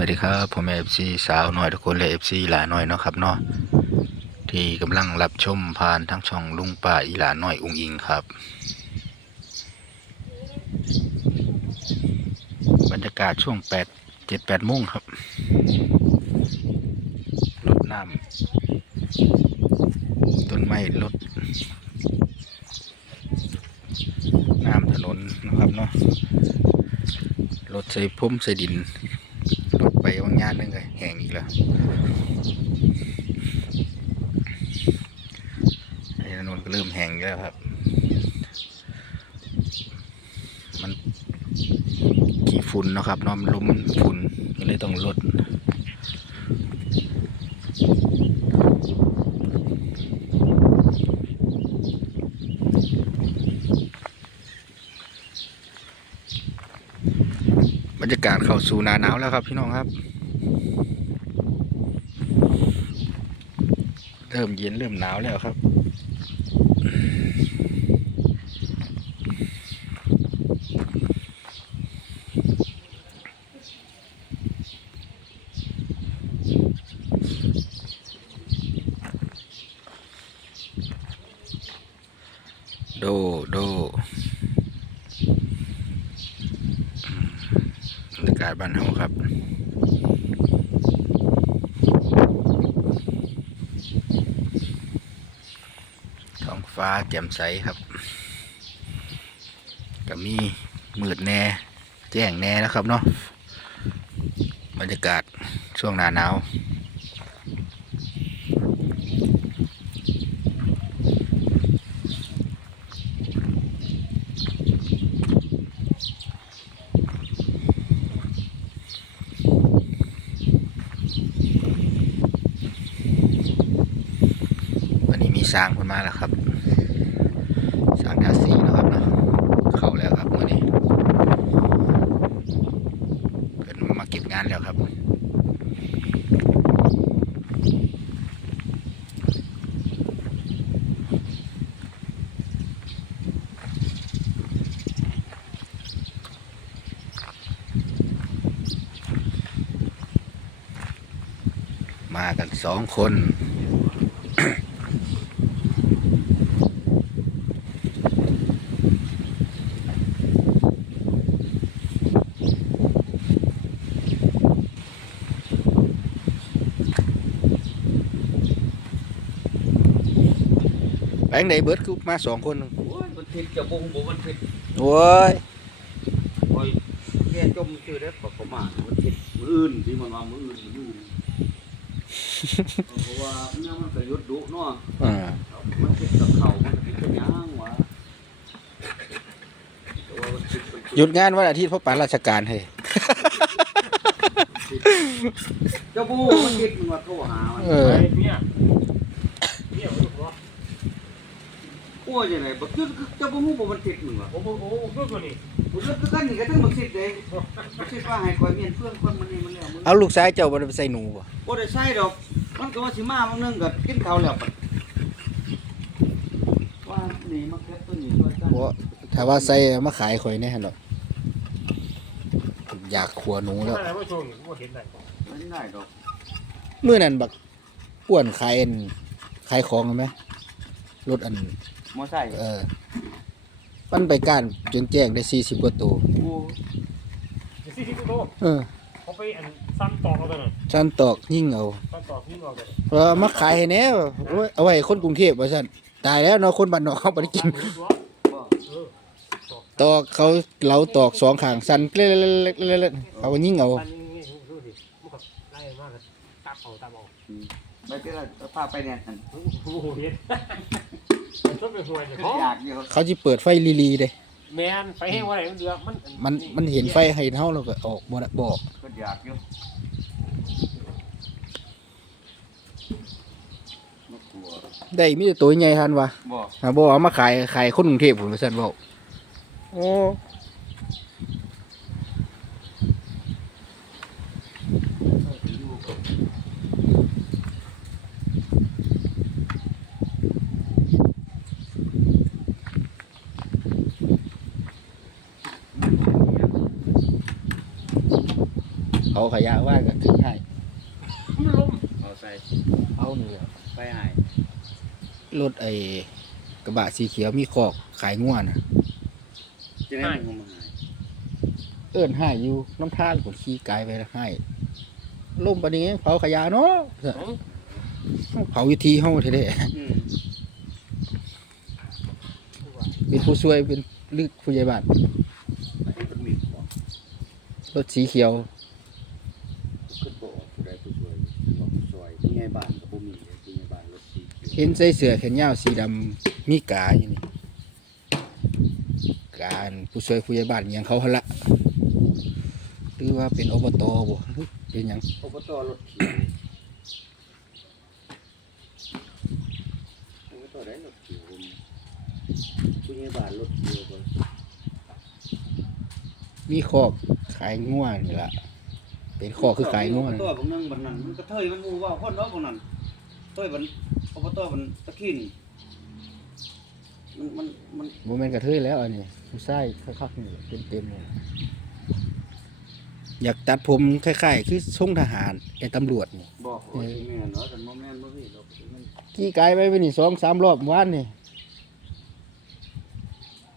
วัสดีครับผมเอฟซีสาวน้อยทุกคนและเอฟซีหลาน้อยเนาะครับเนาะที่กำลังรับชมผ่านทั้งช่องลุงป่าอีหลาน้อยอุงอิงครับ บรรยากาศช่วงแปดเจ็ดแปดโมงครับรถน้ำต้นไม้รถน้ำถนนนะครับเนาะรถใส่พุ่มใส่ดิน ไปว่างงานนึงเลยแห้งอีกแล้วไอ้ถนนก็เริ่มแห้งอีกแล้วครับ มันกี่ฝุ่นนะครับน้อมลมมันฝุ่นก็เลยต้องลดบรรยากสู่หนาหนาวแล้วครับพี่น้องครับ เริ่มเย็นเริ่มหนาวแล้วครับ โด โดอืม บรรยากาศบ้านเฮาครับท้องฟ้าแจ่มใสครับก็มีมืดแน่แจ้งแน่นะครับเนาะบรรยากาศช่วงหน้าหนาว สร้างคนมาแล้วครับ สร้างทาสีนะครับเนาะเข้าแล้วครับวันนี้เพิ่นมาเก็บงานแล้วครับมากันสองคน แบ งค์ไหนเบิร์ดคือมาสองคนโอ้ยมันผิดจะบงบ่มันผิดโอ้ยโอ้ยแกจมชื่อได้ปกมามันผิดมืออื่นที่มันว่ามืออื่นมันอยู่เพราะว่าเนี่ยมันก็ยุดดุเนาะอ่ามันผิดกับเขามันผิดกับหยังวะแต่ว่ามันผิดมันผิหยุดงานวันอาทิตย์เพราะปานราชการให้เจ้าบูมันผิดมันว่าโทรหามันเออเนี่ยเนี่ยผมบอก โอ้ยยังไงบ่คือเจ้าบูบ่มันผิดมึงวะผมผมผมเพื่อนคนนี้บ่คือคือกันนี่ก็ทั้งบ่ผิดเลยบ่ผิดว่าให้คอยเมียนเพื่อนคนมันนี่มันแล้วมึงเอาลูกชายเจ้าบ่ได้ไปใส่หนูบ่บ่ได้ใช่ดอก มันก็ว่าสิมาบางนึงก็กินข้าวแล้วปะว่านี่มาแคปตัวนี้ด้วยกันบ่ถ้าว่าใส่มาขายข่อยแน่หั่นดอกอยากขัวหนูแล้วอะไรว่าโชว์ว่าเห็นไหนไม่ได้ดอกมื้อนั้นบักป้วนขายอันขายของเห็นไหมรถอัน มอไซค์เออ มันไปก้านจนแจ้งได้40กว่าตัวโอ้สี่สิบโลเออเขาไปอันซ้ำตอกเอาไปหน่อยฉันตอกยิ่งเอาซ้ำตอกยิ่งเอาเลยเพราะว่ามาขายให้แน่โอ้ยเอาไว้ให้คนกรุงเทพว่าซั่นตายแล้วเนาะคนบ้านนอกเขาบ่ได้กินบ่เออตอกเขาเราตอกสองข้างสั่นเล็กๆๆๆๆเอายิ่งเอา อันนี้นี่ดูสิมันก็ไล่มากเลยตับเอาตับเอา ไปเจอพาไปเนี่ยนั่นโอ้โหเห็นชอบไปห่วยเลยคืออยากอยู่เขาสิเปิดไฟลีๆเด้แมนไฟแห้งว่าไหนมันเดือดมันมันมันเห็นไฟให้เฮาแล้วก็ออกบ่ได้บอกคืออยากอยู่บ่กลัวได้มีแต่ตัวใหญ่ทันวะบ่หาบ่เอามาขายขายคนกรุงเทพพุ่นว่าซั่นเว้าโอ้ เขาขยะว่าก็ถึงให้มันล้มเอาใส่เอานี่แหละไปให้รถไอ้กระบะสีเขียวมีคอกขายง่วนน่ะ จะได้มึงมาให้เอิ้นให้อยู่น้ำทานผมขี่ไกลไปแล้วให้ล่มปานนี้เผาขยะเนาะเผาวิธีเฮาแท้อืมๆเป็นผู้ช่วยเป็นลึกผู้ใหญ่บ้านให้เป็นมีดบ่รถสีเขียว ขึ้นบ่ผู้ใดผู้ช่วยบอกผู้ช่วยผู้ ใหญ่บ้านก็บ่มีเลยผู้ใหญ่บ้านรถสีเขียวเห็นใส่เสื้อแขนยาวสีดำมีกาอยู่นี่การผู้ช่วยผู้ใหญ่บ้านอิหยังเขาหั่นละหรือว่าเป็นอบตบ่หรือเป็นหยังอบตรถเขียวอบตได้รถเขียวบ่มีผู้ใหญ่บ้านรถเขียวบ่มีคอกขายง่วนี่ล่ะ เป็นคอกคือขายง่วตัวบางนึงบันนั้นมันกระเทยมันมูว่าคนเนาะบางนั้นเทยบันอบตบันตะขินมันมันมันบ่แม่นกระเทยแล้วอันนี้ผู้ชายคักๆนี่เต็มๆเลยอยากตัดผมคล้ายๆ คือทรงทหารไอ้ตำรวจนี่บอกโอ้ยแม่นเนาะแต่บ่แม่นบ่มีดอกมันขี่ไกลไปไปนี่สองสามรอบเมื่อวานนี่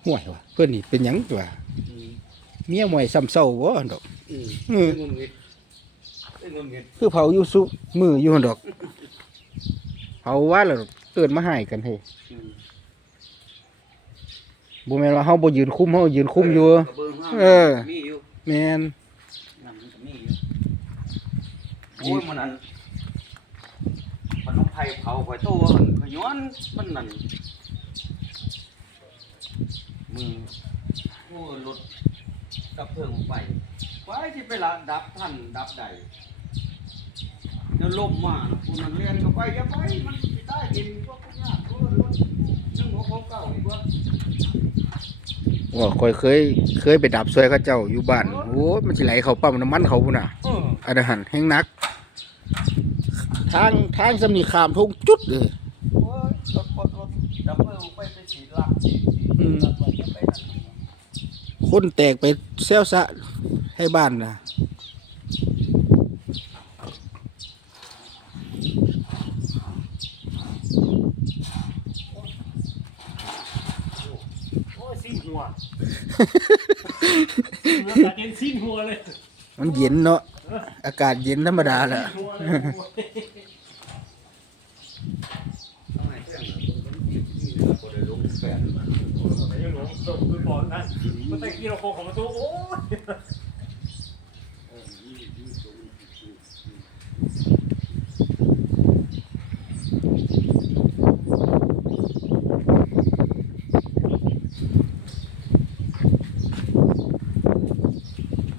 ห่วยว่ะเพิ่นนี่เป็นหยังตัวอืมเมียหมวยซ้ำเศร้าบ่หั่นดอกอืม คือเผาอยู่สุมืออยู่หันดอก เผาว่าแล้วเกิดมาหายกันเฮ้บ่แม่นว่าเฮาบ่ยืนคุ้มเฮายืนคุ้มอยู่ เออแม่นโอ้ยมันอันมันน้องไผ่เผาไฟโตมันขย้อนมันนั่นมือโอ้รถดับเพลิงไปไว้ที่ไปละดับท่านดับใด แล้วลมมาน่ะคุณมันเรียนเข้าไปอย่าไปมันสิใต้ดินพวกพวกนี้รถรถยังหัวเขาเก่าอีกว่าว่าค่อยเคย เคยไปดับซอยเขาเจ้าอยู่บ้านโอ้ยมันสิไหลเข้าปั๊มน้ำมันเขาพุ่นน่ะเอออันนั้นหันแห้งหนัก ทางทางสำนีขามทงจุดเลยโอ้ยรถรถรถดับเพลิงไปไปสีหลักสีสีอืมหลักไว้จะไปนั่นนี่คนแตกไปเซลซะให้บ้านนะ โอ้ยสิ้น หัวเมื่อกัดเย็นสิ้นหัวเลยมันเย็นเนาะอากาศเย็นธรรมดาแหละสิ้นหัวเลยทำไมเที่ยงน่ะผมก็มีมีเรือบ่ได้ลงแปดมันไม่ยังหลงตกคือปอดนั่นมันตะกี้เราโคงของประตูโอ้ย เออมีมีตรงนี้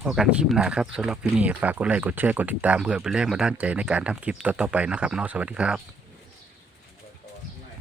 พ อกันคลิปหน้าครับสำหรับที่นี่ฝากกดไลค์กดแชร์กดติดตามเพื่อเป็นแรงมาด้านใจในการทำคลิปต่อๆไปนะครับเนาะสวัสดีครับ